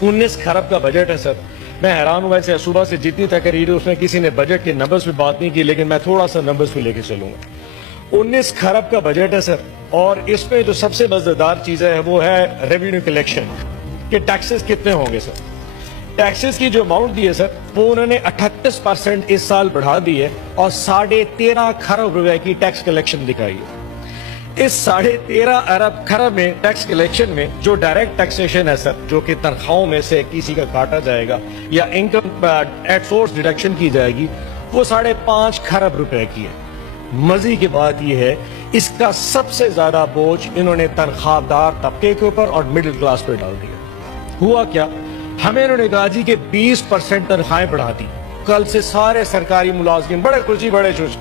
19 खरब का बजट है सर। मैं हैरान हुआ ऐसे सुबह से जितनी तकरीर उसमें किसी ने बजट के नंबर्स पे बात नहीं की, लेकिन मैं थोड़ा सा नंबर्स पे लेके चलूंगा। 19 खरब का बजट है सर, और इसमें जो सबसे मजेदार चीज है वो है रेवेन्यू कलेक्शन के टैक्सेस कितने होंगे सर। टैक्सेस की जो अमाउंट दी है सर वो उन्होंने 38% इस साल बढ़ा दी है और 13.5 खरब रुपए की टैक्स कलेक्शन दिखाई है। इस 13.5 अरब खरब में टैक्स कलेक्शन में जो डायरेक्ट टैक्सेशन है सर, जो कि तनख्वाहों में से किसी का काटा जाएगा या इनकम एट सोर्स डिडक्शन की जाएगी, वो 5.5 खरब रुपए की है। मजे की बात यह है इसका सबसे ज्यादा बोझ इन्होंने तनख्वाहदार तबके के ऊपर और मिडिल क्लास पे डाल दिया। हुआ क्या, हमें इन्होंने कहा जी कि 20% तनख्वाहें बढ़ा दी। कल से सारे सरकारी मुलाजिम बड़े खुशी बड़े खुश,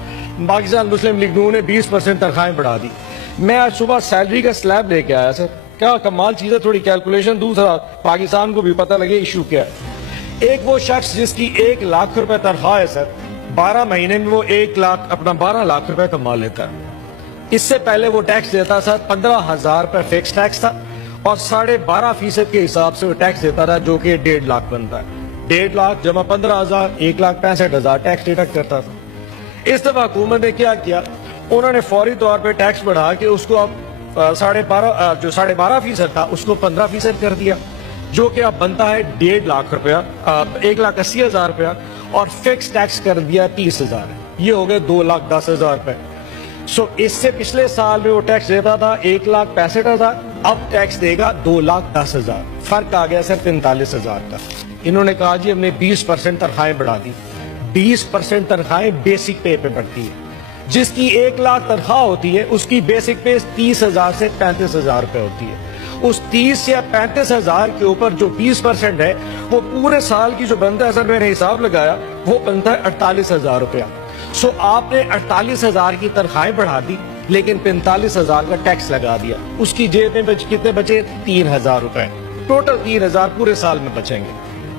पाकिस्तान मुस्लिम लीग नून ने 20% तनख्वाहें बढ़ा दी। मैं आज सुबह सैलरी का स्लैब लेके आया सर, क्या कमाल चीज है, थोड़ी कैलकुलेशन। दूसरा, पाकिस्तान को भी पता लगे इशू क्या है। एक वो शख्स जिसकी 1 लाख रुपए तनख्वाह है सर, 12 महीने में वो 1 लाख अपना 12 लाख रुपए कमा लेता है। इससे पहले वो टैक्स देता था 15,000 रुपए फिक्स टैक्स था, और 12.5% के हिसाब से वो टैक्स देता था, जो कि 1.5 लाख बनता है। 1.5 लाख जमा 15,000, 1,65,000 टैक्स डिडक्ट करता था। इस दफा हुकूमत ने क्या किया, उन्होंने फौरी तौर पे टैक्स बढ़ा के उसको अब 12.5% था उसको 15% कर दिया, जो कि अब बनता है 1.5 लाख रुपया, 1,80,000 रुपया, और फिक्स टैक्स कर दिया 30,000। ये हो गए 2,10,000 रुपए। सो इससे पिछले साल में वो टैक्स देता था 1,65,000, अब टैक्स देगा 2,10,000। फर्क आ गया सर 45,000 का। इन्होंने कहा जी हमने 20% तनख्वाहें बढ़ा दी। 20% तनख्वाहें बेसिक पे बढ़ती है। जिसकी 1 लाख तनख्वाह होती है उसकी बेसिक पे 30,000 से 35,000 रुपए होती है। उस 30 या 35,000 के ऊपर जो 20% है वो पूरे साल की जो बनता है सर, मैंने हिसाब लगाया, वो बनता है 48,000 रुपया। सो आपने 48,000 की तनख्वाहें बढ़ा दी, लेकिन 45,000 का टैक्स लगा दिया। उसकी जेब में कितने बचे? 3,000 रुपए। टोटल 3,000 पूरे साल में बचेंगे।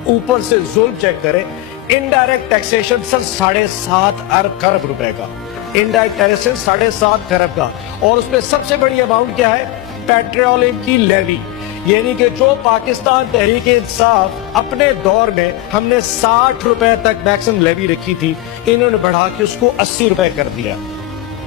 ऊपर से जुल्म चेक करें, इनडायरेक्ट टैक्सेशन सर 7.5 अरब खरब रुपए का, इनडायरेक्ट टैक्सेशन 7.5 खरब का। और उसमें सबसे बड़ी अमाउंट क्या है? पेट्रोलियम की लेवी, यानी कि जो पाकिस्तान तहरीक इंसाफ अपने दौर में हमने 60 रुपए तक मैक्सिमम लेवी रखी थी, इन्होंने बढ़ा के उसको 80 रुपए कर दिया।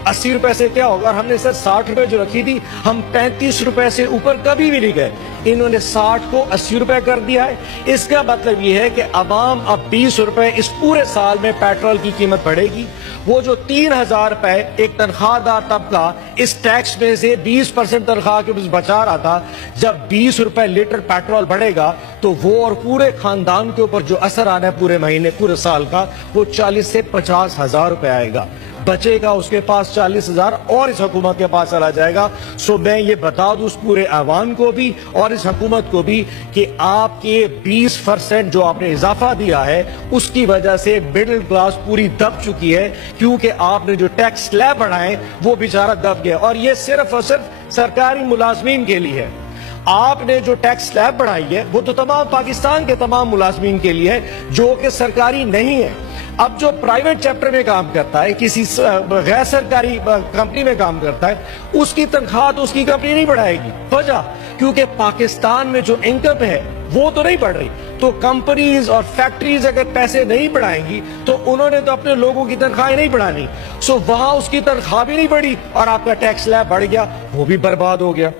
80 रुपए से क्या होगा, हमने सर 60 रुपए जो रखी थी, हम 35 रुपए से ऊपर कभी भी नहीं गए। इन्होंने 60 को 80 रुपए कर दिया है। इसका मतलब ये है कि अवाम अब 20 रुपए इस पूरे साल में पेट्रोल की कीमत बढ़ेगी। वो जो 3,000 रुपए एक तनख्वाहदार तबका इस टैक्स में से 20% तनख्वाह के बचा रहा था, जब 20 रुपए लीटर पेट्रोल बढ़ेगा तो वो और पूरे खानदान के ऊपर जो असर आना है पूरे महीने पूरे साल का, वो 40 से 50,000 रुपए आएगा। बचेगा उसके पास 40,000 और इस हुकूमत के पास चला जाएगा। सो मैं ये बता दूं उस पूरे आवाम को भी और इस हुकूमत को भी कि आपके 20% जो आपने इजाफा दिया है उसकी वजह से मिडिल क्लास पूरी दब चुकी है, क्योंकि आपने जो टैक्स स्लैब बढ़ाए वो बेचारा दब गया। और ये सिर्फ और सिर्फ सरकारी मुलाजमीन के लिए है। आपने जो टैक्स स्लैब बढ़ाई है वो तो तमाम पाकिस्तान के तमाम मुलाजमीन के लिए है जो कि सरकारी नहीं है। अब जो प्राइवेट चैप्टर में काम करता है, किसी गैर सरकारी कंपनी में काम करता है, उसकी तनख्वाह तो उसकी कंपनी नहीं बढ़ाएगी। वजह, क्योंकि पाकिस्तान में जो इनकम है वो तो नहीं बढ़ रही। तो कंपनीज और फैक्ट्रीज अगर पैसे नहीं बढ़ाएंगी तो उन्होंने तो अपने लोगों की तनख्वाहें नहीं बढ़ानी। सो वहां उसकी तनख्वाह भी नहीं बढ़ी और आपका टैक्स स्लैब बढ़ गया, वो भी बर्बाद हो गया।